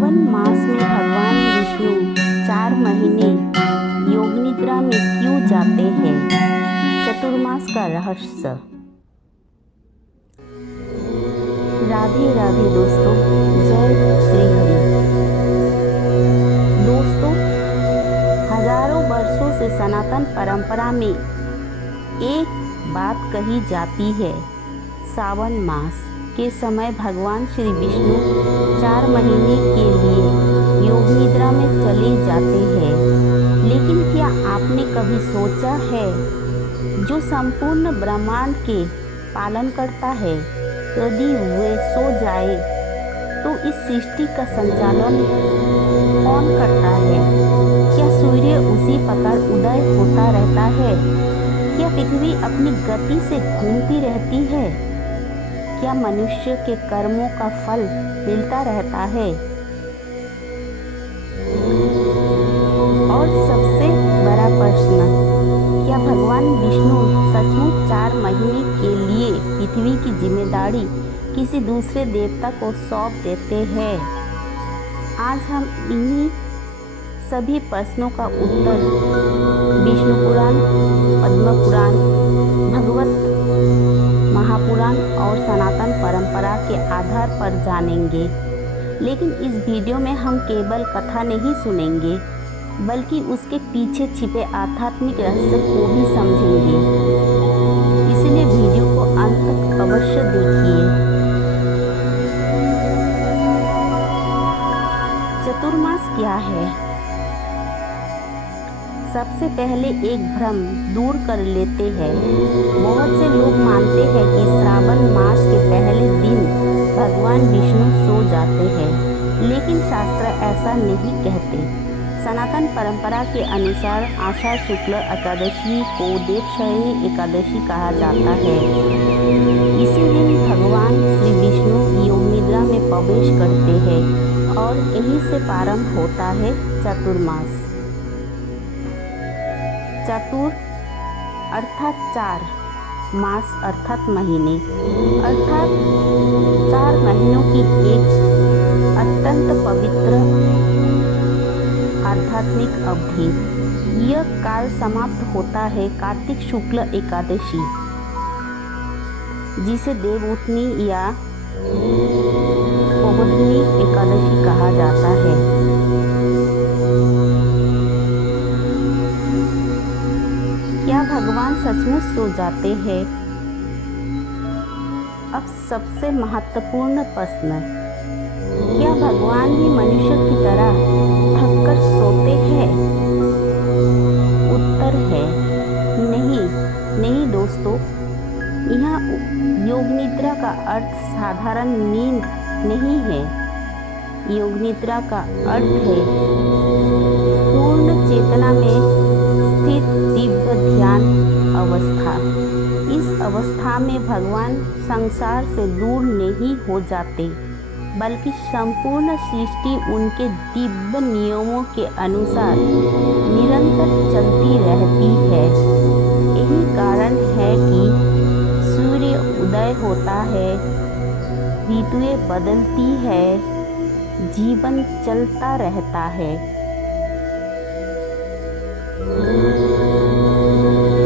सावन मास में भगवान विष्णु 4 महीने योग निद्रा में क्यों जाते हैं? चतुर्मास का रहस्य। राधे राधे दोस्तों, जय श्री हरि। दोस्तों, हजारों वर्षों से सनातन परंपरा में एक बात कही जाती है। सावन मास के समय भगवान श्री विष्णु 4 महीने के लिए योग निद्रा में चले जाते हैं। लेकिन क्या आपने कभी सोचा है, जो संपूर्ण ब्रह्मांड के पालन करता है, यदि वे सो जाए तो इस सृष्टि का संचालन कौन करता है? क्या सूर्य उसी प्रकार उदय होता रहता है? क्या पृथ्वी अपनी गति से घूमती रहती है? क्या मनुष्य के कर्मों का फल मिलता रहता है? और सबसे बड़ा प्रश्न, क्या भगवान विष्णु सचमुच 4 महीने के लिए पृथ्वी की जिम्मेदारी किसी दूसरे देवता को सौंप देते हैं? आज हम इन्हीं सभी प्रश्नों का उत्तर विष्णु पुराण, पद्म पुराण, भगवत महापुराण और सनातन परंपरा के आधार पर जानेंगे। लेकिन इस वीडियो में हम केवल कथा नहीं सुनेंगे, बल्कि उसके पीछे छिपे आध्यात्मिक रहस्य को भी समझेंगे। इसलिए वीडियो को अंत तक अवश्य देखिए। चतुर्मास क्या है? सबसे पहले एक भ्रम दूर कर लेते हैं। बहुत से लोग मानते हैं कि श्रावण मास के पहले दिन भगवान विष्णु सो जाते हैं, लेकिन शास्त्र ऐसा नहीं कहते। सनातन परंपरा के अनुसार आषाढ़ शुक्ल एकादशी को देवशयनी एकादशी कहा जाता है। इसी दिन भगवान श्री विष्णु योग निद्रा में प्रवेश करते हैं और यहीं से प्रारंभ होता है चतुर्मास। चतुर अर्थात 4, मास अर्थात महीने, अर्थात 4 महीनों की एक अत्यंत पवित्र आध्यात्मिक अवधि। यह काल समाप्त होता है कार्तिक शुक्ल एकादशी, जिसे देवउठनी या पौगोदनी एकादशी कहा जाता है। क्या भगवान सचमुच सो जाते हैं? अब सबसे महत्वपूर्ण प्रश्न, क्या भगवान भी मनुष्य की तरह थककर सोते हैं? उत्तर है नहीं दोस्तों। यहाँ योग निद्रा का अर्थ साधारण नींद नहीं है। योग निद्रा का अर्थ है पूर्ण चेतना में स्थित दिव्य ध्यान अवस्था। इस अवस्था में भगवान संसार से दूर नहीं हो जाते, बल्कि संपूर्ण सृष्टि उनके दिव्य नियमों के अनुसार निरंतर चलती रहती है। यही कारण है कि सूर्य उदय होता है, ऋतुएं बदलती है, जीवन चलता रहता है।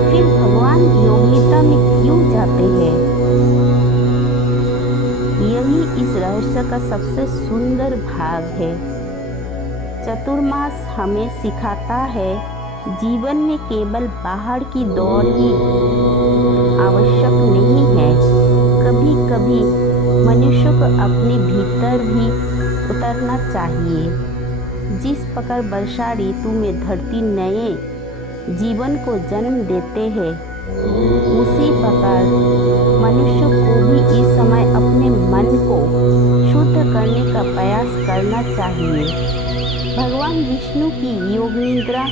फिर भगवान योग निद्रा में क्यों जाते हैं? यही इस रहस्य का सबसे सुंदर भाग है। चतुर्मास हमें सिखाता है, जीवन में केवल बाहर की दौड़ ही आवश्यक नहीं है। कभी कभी मनुष्य को अपने भीतर भी उतरना चाहिए। जिस प्रकार वर्षा ऋतु में धरती नए जीवन को जन्म देते हैं, उसी प्रकार मनुष्य को भी इस समय अपने मन को शुद्ध करने का प्रयास करना चाहिए। भगवान विष्णु की योग निद्रा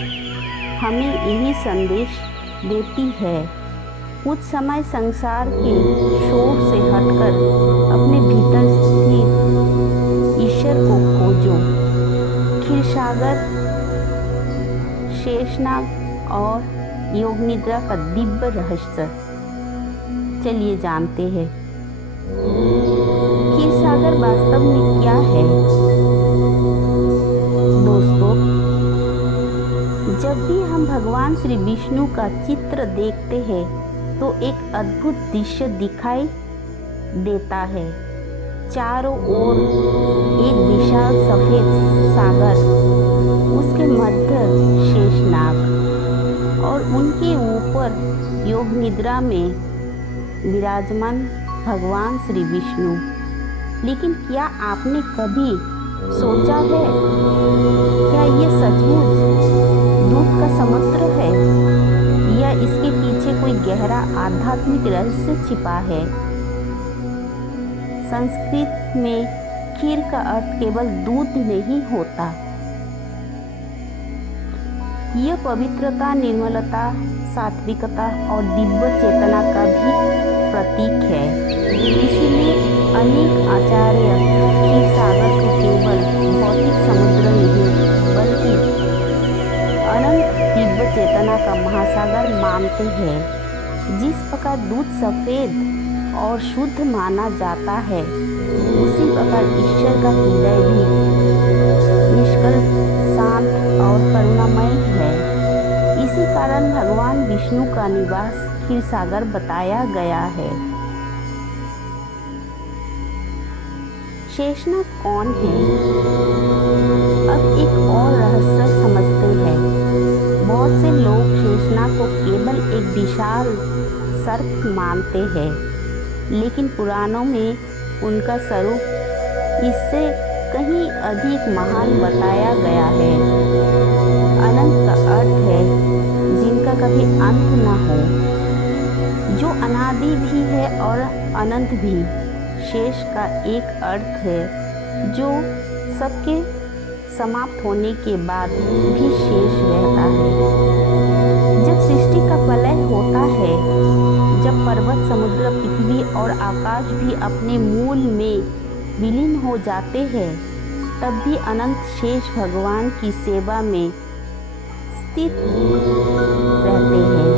हमें यही संदेश देती है। कुछ समय संसार के शोर से हटकर अपने भीतर स्थित ईश्वर को खोजो। क्षीरसागर, शेषनाग और योग निद्रा का दिव्य रहस्य चलिए जानते हैं। क्षीरसागर वास्तव में क्या है? जब भी हम भगवान श्री विष्णु का चित्र देखते हैं तो एक अद्भुत दृश्य दिखाई देता है। चारों ओर एक विशाल सफेद सागर, उसके मध्य शेषनाग और उनके ऊपर योग निद्रा में विराजमान भगवान श्री विष्णु। लेकिन क्या आपने कभी सोचा है, क्या ये सचमुच दूध का समुद्र है या इसके पीछे कोई गहरा आध्यात्मिक रहस्य छिपा है? संस्कृत में खीर का अर्थ केवल दूध नहीं होता, यह पवित्रता, निर्मलता, सात्विकता और दिव्य चेतना का भी प्रतीक है। इसीलिए अनेक आचार्य क्षीर सागर को केवल भौतिक समुद्र नहीं बल्कि अनंत दिव्य चेतना का महासागर मानते हैं। जिस प्रकार दूध सफ़ेद और शुद्ध माना जाता है, उसी प्रकार ईश्वर का हृदय भी निष्कल, शांत और करुणामय है। इसी कारण भगवान विष्णु का निवास क्षीर सागर बताया गया है। शेषनाग कौन है? अब एक और रहस्य समझते हैं। बहुत से लोग शेषनाग को केवल एक विशाल सर्प मानते हैं, लेकिन पुराणों में उनका स्वरूप इससे कहीं अधिक महान बताया गया है। अनंत का अर्थ है जिनका कभी अंत न हो, जो अनादि भी है और अनंत भी। शेष का एक अर्थ है जो सबके समाप्त होने के बाद भी शेष रहता है। जब सृष्टि का प्रलय होता है, जब पर्वत, समुद्र, पृथ्वी और आकाश भी अपने मूल में विलीन हो जाते हैं, तब भी अनंत शेष भगवान की सेवा में स्थित रहते हैं।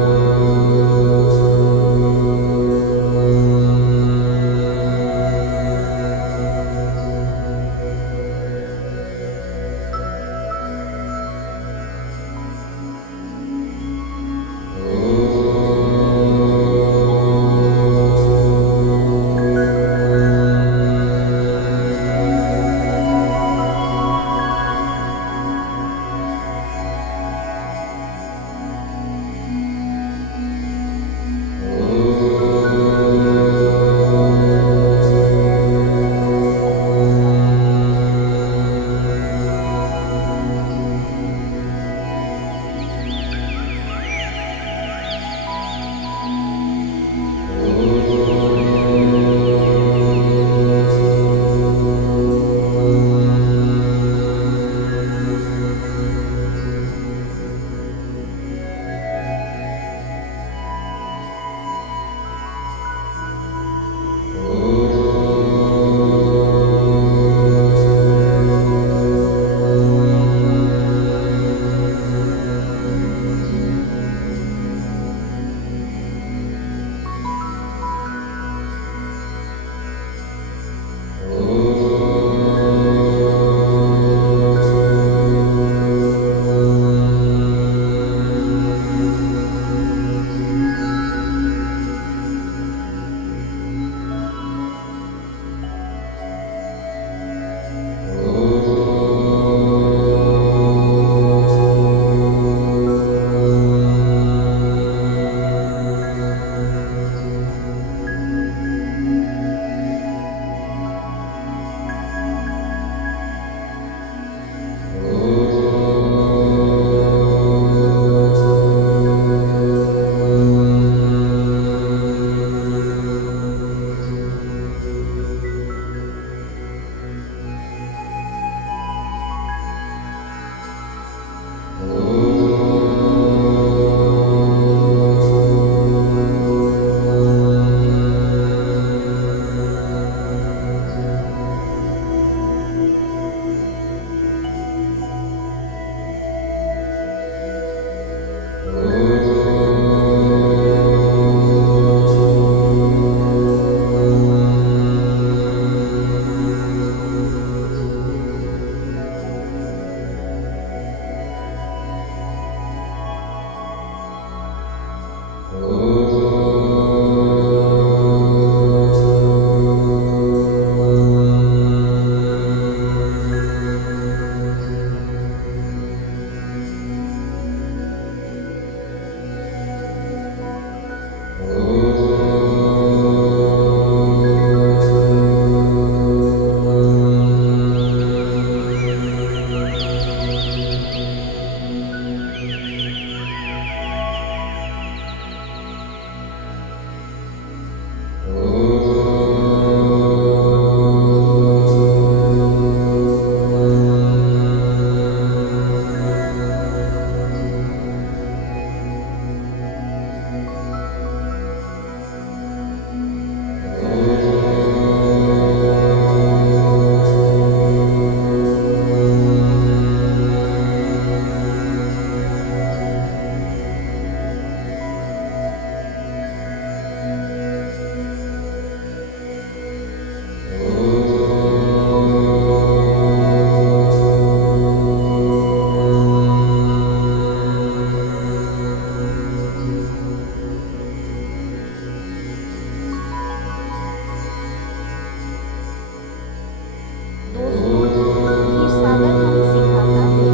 दोस्तों, क्षीर सागर हमें सिखाता है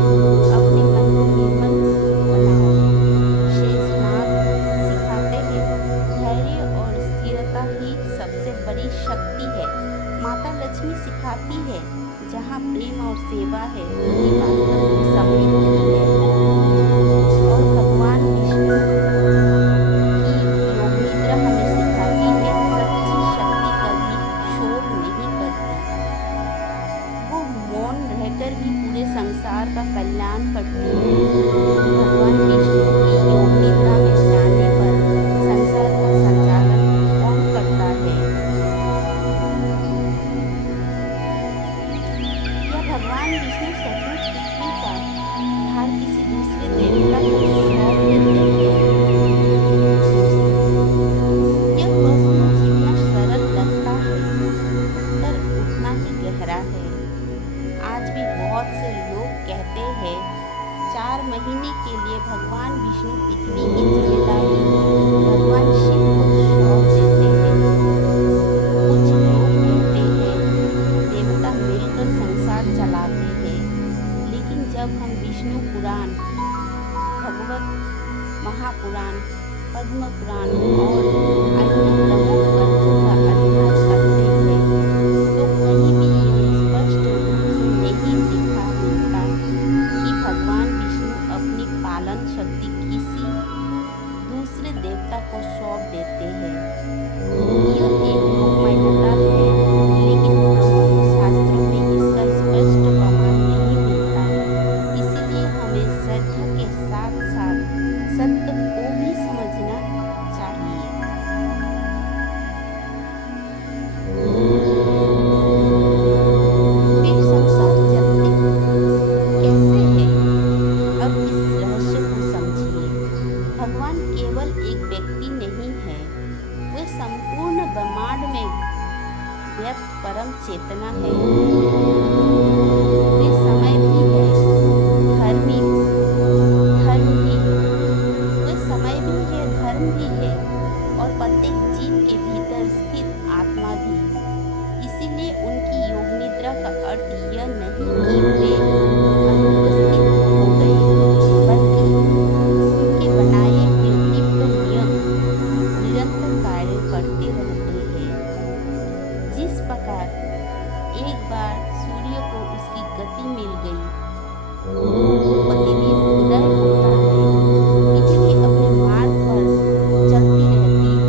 अपने मन को निर्मल बनाओ। शेषनाग सिखाते हैं धैर्य और स्थिरता ही सबसे बड़ी शक्ति है। माता लक्ष्मी सिखाती है जहाँ प्रेम और सेवा है वही वास्तव में समृद्धि है। और भगवान विष्णु की योग निद्रा हमें सिखाती है सच्ची शक्ति कभी शोर नहीं करती। वो मौन रहकर भी पूरे संसार का कल्याण करती है। भगवान विष्णु की योग निद्रा में जाने पर संसार का संचालन कौन करता है? क्या भगवान विष्णु सचमुच पृथ्वी का भार किसी दूसरे देवता को सौंप देते हैं? यह प्रश्न जितना सरल लगता है उत्तर उतना ही गहरा है। आज भी बहुत से लोग कहते हैं 4 महीने के लिए भगवान विष्णु पृथ्वी की जिम्मेदारी भगवान शिव को सौंप देते हैं। कुछ लोग कहते हैं देवता मिलकर संसार चलाते हैं, लेकिन जब हम विष्णु पुराण, भगवत महापुराण, पद्म पुराण और अन्य प्रमुख ग्रंथों का अध्ययन करते हैं तो कहीं भी यह स्पष्ट रूप से नहीं लिखा मिलता कि भगवान विष्णु अपनी पालन शक्ति किसी दूसरे देवता को सौंप देते हैं। यह एक लोक मान्यता है, लेकिन प्रमुख शास्त्रों में इसका स्पष्ट प्रमाण नहीं मिलता। इसीलिए हमें श्रद्धा के साथ साथ सत्य को भी समझना चाहिए। फिर संसार चलते कैसे है? अब इस रहस्य को समझिए। भगवान केवल एक व्यक्ति नहीं है, वे संपूर्ण ब्रह्मांड में व्यक्त परम चेतना है। वे समय भी है, धर्म भी है। वे समय भी है, धर्म भी है और प्रत्येक जीव के भीतर स्थित आत्मा भी। इसीलिए उनकी योग निद्रा का अर्थ यह नहीं कि वे अनुपस्थित हो गए, बल्कि उनके बनाए हुए दिव्य नियम निरंतर कार्य करते रहते हैं। जिस प्रकार एक बार सूर्य को उसकी गति मिल गई तो प्रतिदिन उदय होता है, पृथ्वी अपने मार्ग पर चलती रहती है,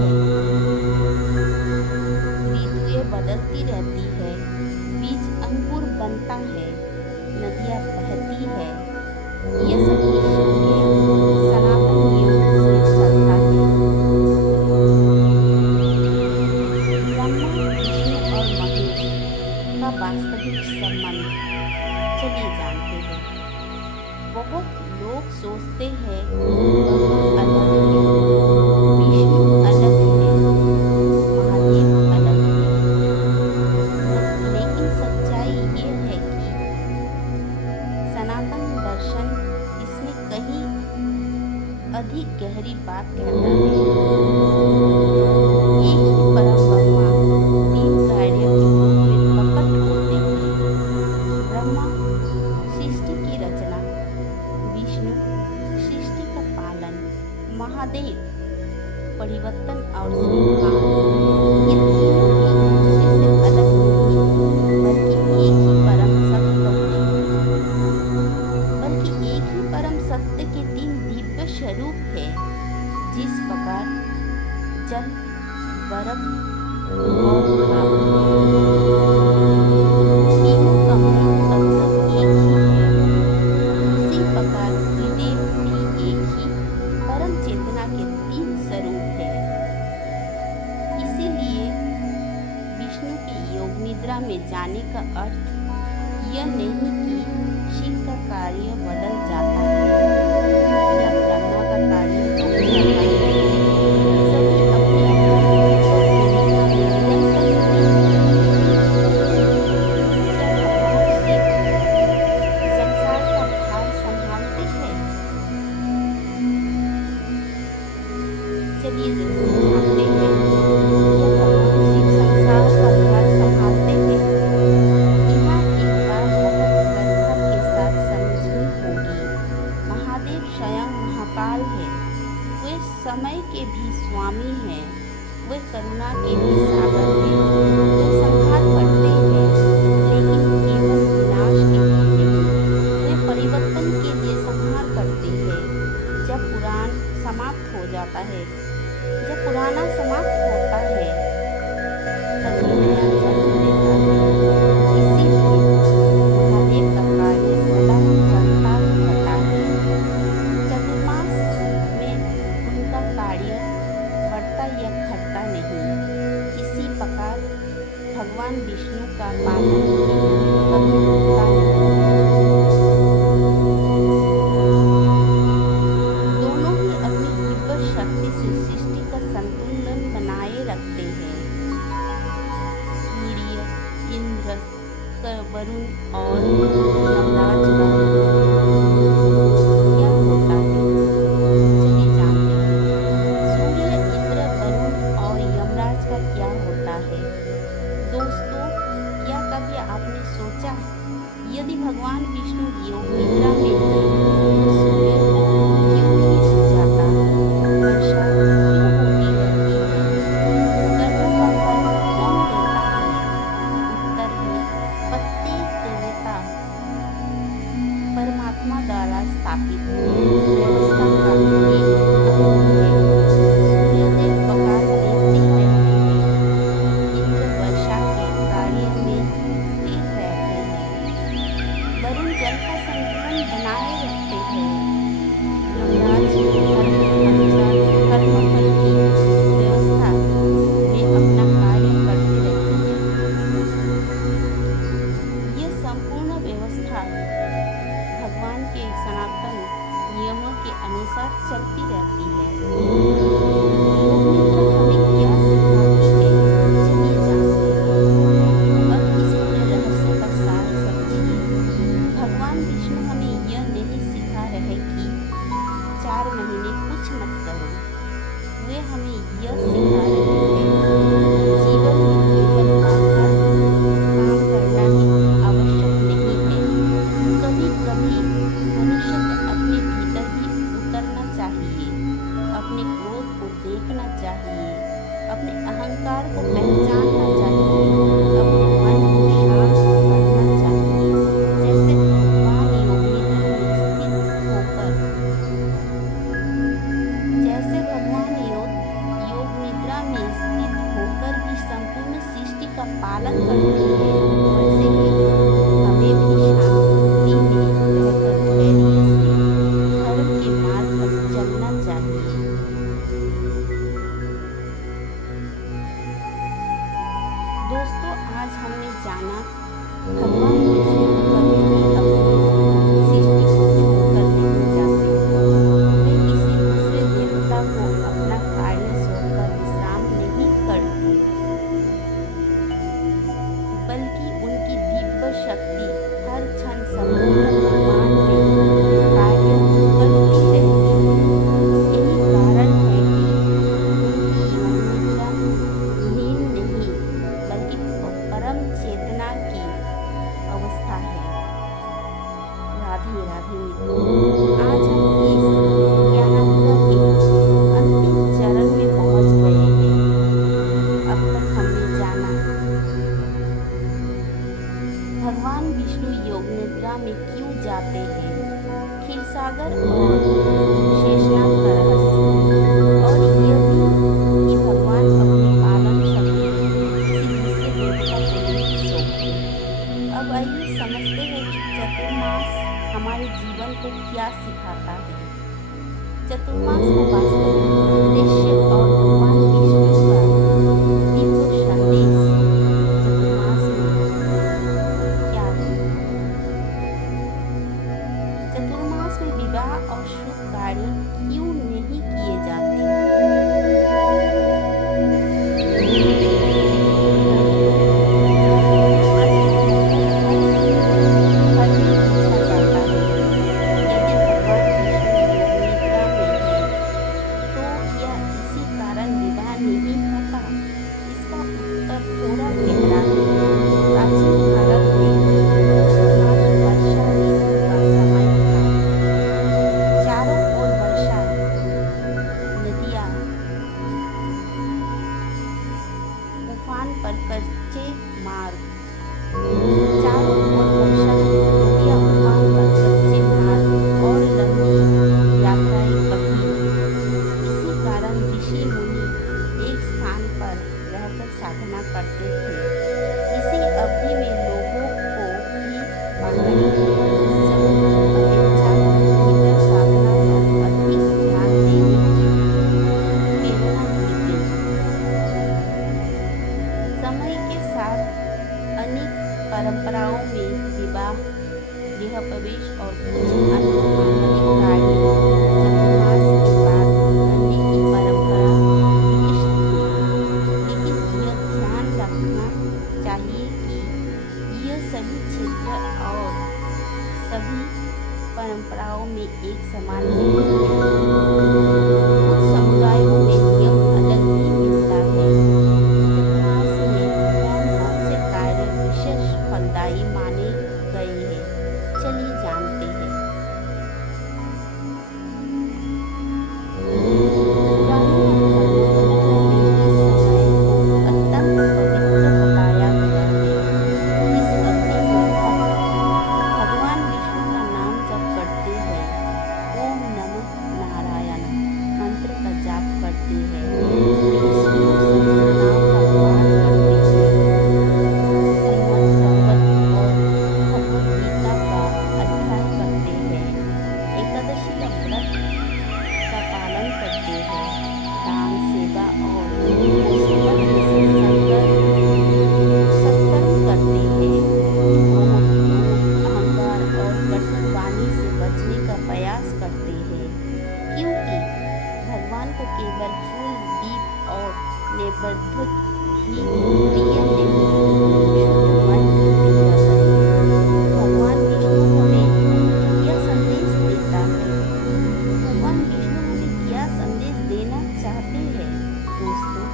ऋतुएं बदलती रहती है, बीज अंकुर बनता है, नदियाँ बहती है। ये सब ईश्वर के सनातन नियमों से चलता है। ब्रह्मा, विष्णु और महेश का वास्तविक संबंध चलिए जानते हैं। बहुत लोग सोचते हैं ब्रह्मा अलग है, विष्णु अलग है, महादेव अलग है। लेकिन सच्चाई ये है कि सनातन दर्शन इसमें कहीं अधिक गहरी बात कहता है। एक ही परम ब्रह्मा 3 कार्यों के रूप में प्रकट होते हैं। ब्रह्मा सृष्टि की रचना, विष्णु सृष्टि का पालन, महादेव परिवर्तन और संहार। ये तीनों एक दूसरे से अलग नहीं, बल्कि एक ही परम सत्य के 3 दिव्य स्वरूप है। जिस प्रकार जल, बर्फ और भाप तीनों का मूल तत्व एक ही है, उसी प्रकार हृदय भी एक ही परम चेतना के 3 स्वरूप है। इसीलिए विष्णु की योग निद्रा में जाने का अर्थ यह नहीं कि शिव का कार्य बदल जाता है या ब्रह्मा का कार्य रुक जाता है। सभी अपनी अपनी भूमिका में निरंतर स्थित हैं। क्या भगवान शिव संसार का भार संभालते हैं? चलिए जानते हैं क्या भगवान शिव संसार का भार संभालते हैं। यहाँ एक वरुण और यमराज का क्या होता है? चलिए जानते हैं। सूर्य, इंद्र, वरुण और यमराज का क्या होता है? दोस्तों, क्या कभी आपने सोचा, यदि भगवान विष्णु योग निद्रा में थे तो सूर्य क्यों नहीं उग जाता? वर्षा क्यों होती रहती है? कर्मों का फल कौन देता है? उत्तर है, प्रत्येक देवता परमात्मा द्वारा स्थापित व्यवस्था का एक अंग है। सूर्यदेव प्रकाश देते रहते हैं, इंद्र वर्षा के कार्य में स्थिर रहते हैं, वरुण जल का संतुलन बनाए रखते हैं, यमराज धर्म अनुसार कर्मफल की व्यवस्था में अपना कार्य करते रहते हैं। यह संपूर्ण व्यवस्था भगवान के सनातन नियमों के अनुसार चलती रहती है। योग निद्रा हमें क्या सिखाती है? चलिए जानते हैं। अब इस पूरे रहस्य का सार समझिए। भगवान विष्णु हमें यह नहीं सिखा रहे कि 4 महीने कुछ मत करो। वे हमें यह सिखा रहे हैं, जीवन में केवल बाहर काम करना ही आवश्यक नहीं है। कभी कभी मनुष्य को अपने भीतर भी उतरना चाहिए, अपने क्रोध को देखना चाहिए, अपने अहंकार को पहचानना चाहिए, अपने मन को शांत करना चाहिए। जैसे भगवान योग निद्रा में स्थित होकर भी संपूर्ण सृष्टि का पालन करते हैं, वैसे ही हमें भी शांति में रहकर धैर्य से धर्म के मार्ग पर चलना चाहिए। दोस्तों, आज हमने जाना भगवान विष्णु कभी भी अपनी सृष्टि को छोड़कर नहीं जाते। वे किसी दूसरे देवता को अपना कार्य सौंपकर विश्राम नहीं करते, बल्कि उनकी दिव्य शक्ति हर क्षण संपूर्ण ब्रह्मांड में कार्य करती रहती है। यही कारण है कि उनकी योग निद्रा नींद नहीं, बल्कि परम चेतना की अवस्था है। राधे राधे मित्रों, आज हम इस ज्ञानाग्रह के अंतिम चरण में पहुंच गए हैं। अब तक हमने जाना भगवान विष्णु योग निद्रा में क्यों जाते हैं, क्षीरसागर और शेषनाग का रहस्य, और यह भी कि भगवान अपनी पालन शक्ति किसी दूसरे देवता को नहीं सौंपते। अब आइए समझते हैं कि चतुर्मास हमारे जीवन को क्या सिखाता है। चतुर्मास का वास्तविक उद्देश्य और भगवान विष्णु का दिव्य संदेश चतुर्मास में क्या है? चतुर्मास में विवाह और शुभ कार्य क्यों नहीं किए जाते? पर कच्चे मार्ग, चारों ओर वर्षा, नदियाँ उफान पर कच्चे मार्ग और लंबी यात्राएं कठिन। इसी कारण ऋषि मुनि एक स्थान पर रहकर साधना करते थे। इसी अवधि में लोगों को भी बाहरी जगत की अपेक्षा भीतर साधना पर अधिक ध्यान देने की प्रेरणा मिलती। समय के साथ अनेक परंपराओं में विवाह, गृह प्रवेश और कुछ अन्य मांगलिक कार्य चतुर्मास के बाद करने की परंपरा विकसित हुई। लेकिन यह ध्यान रखना चाहिए कि यह सभी धर्म और सभी परंपराओं में एक समान नहीं है। कुछ समुदायों में नियम अलग भी मिलता है। चतुर्मास में कौन-कौन से कार्य विशेष फलदायी माने गए हैं? चलिए जानते हैं। पुराणों और धर्मग्रंथों में इस समय को अत्यंत पवित्र बताया गया है। इस अवधि में भक्त भगवान विष्णु का नाम जप करते हैं, ओम नमः नारायण मंत्र का जाप करते हैं, विष्णु सहस्रनाम का पाठ करते हैं, श्रीमद् भागवत और भगवद गीता का अध्ययन करते हैं, एकादशी का व्रत का पालन करते हैं, दान सेवा और मुसीबत में सत्कर्म करते हैं, क्रोध, अहंकार और कटु वाणी से बचने का प्रयास करते हैं, क्योंकि भगवान को केवल फूल, दीप और नैवेद्य ही प्रिय नहीं, शुद्ध मन भी प्रिय है। भगवान विष्णु हमें यह संदेश देता है। भगवान विष्णु हमें क्या संदेश देना चाहते हैं दोस्तों?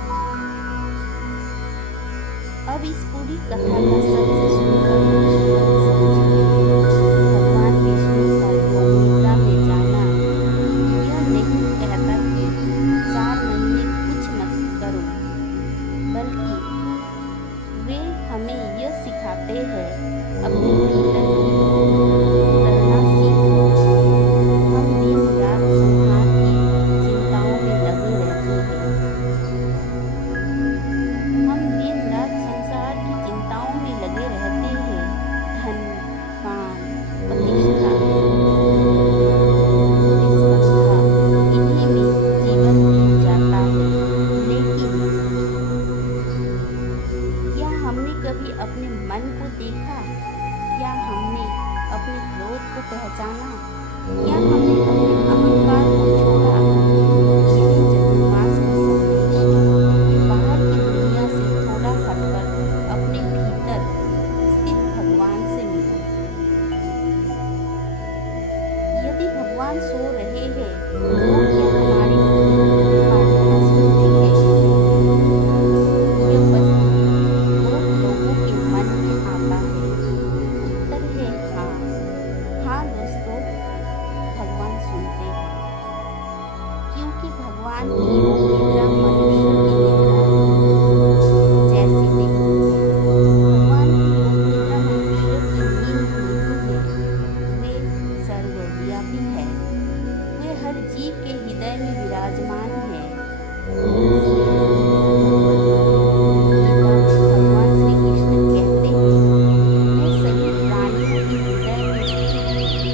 अब इस पूरी कथा का सबसे सुंदर दृश्य समझिए। भगवान विष्णु का योग निद्रा में जाना यह नहीं कहता कि 4 महीने कुछ मत करो, बल्कि वे हमें यह सिखाते हैं अपने भीतर की उतरना सीखो। हम दिन रात संसार की चिंताओं में लगे रहते हैं। हम दिन रात संसार की चिंताओं में लगे रहते हैं। धन, काम, प्रतिष्ठा, स्पर्धा, इन्हीं में जीवन बीत जाता है। लेकिन क्या हमने कभी अपने मन को देखा? क्या हमने अपने क्रोध को पहचाना? क्या हमने अपने अहंकार को छोड़ा? यही चतुर्मास का संदेश है कि बाहर की दुनिया से थोड़ा हटकर अपने भीतर स्थित भगवान से मिलो। यदि भगवान सो रहे हैं तो क्या हमारी प्रार्थना सुनते हैं? यह प्रश्न बहुत लोगों के मन में आता है। उत्तर है हाँ। हाँ दोस्तों, भगवान सुनते हैं, क्योंकि भगवान की योग निद्रा मनुष्य की निद्रा जैसी नहीं है। भगवान की योग निद्रा मनुष्य की नींद नहीं है, वे सर्वव्यापी है। वे हर जीव के हृदय में विराजमान है। गीता में भगवान श्री कृष्ण कहते हैं, मैं सभी प्राणियों के हृदय में स्थित हूँ।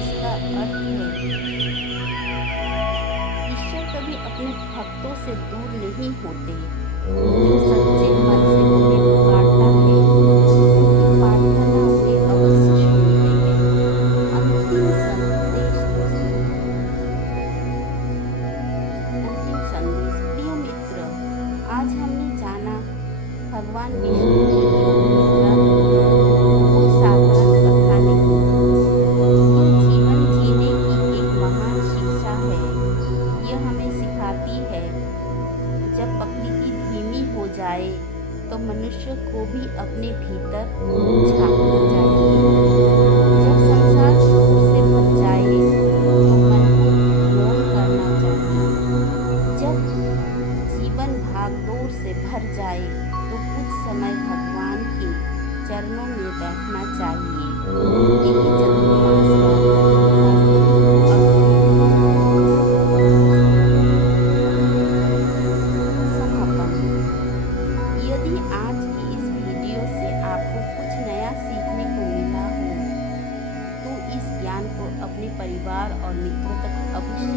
इसका अर्थ है ईश्वर कभी अपने भक्तों से दूर नहीं होते। जो सच्चे मन से उन्हें पुकारता है, उनकी प्रार्थना वे अवश्य सुनते हैं। अंतिम संदेश दोस्तों, अंतिम संदेश। प्रिय मित्र, आज हमने जाना भगवान विष्णु की योग निद्रा कोई साधारण कथा नहीं, यह जीवन जीने की एक महान शिक्षा है। यह हमें सिखाती है जब प्रकृति धीमी हो जाए तो मनुष्य को भी अपने भीतर झांकना चाहिए। जब संसार शोर से भर जाए तो मन को मौन करना चाहिए। जब जीवन भागदौड़ से भर जाए तो कुछ समय भगवान के चरणों में बैठना चाहिए। यही चतुर्मास का वास्तविक समापन। यदि आज की इस वीडियो से आपको कुछ नया सीखने को मिला हो तो इस ज्ञान को अपने परिवार और मित्रों तक अवश्य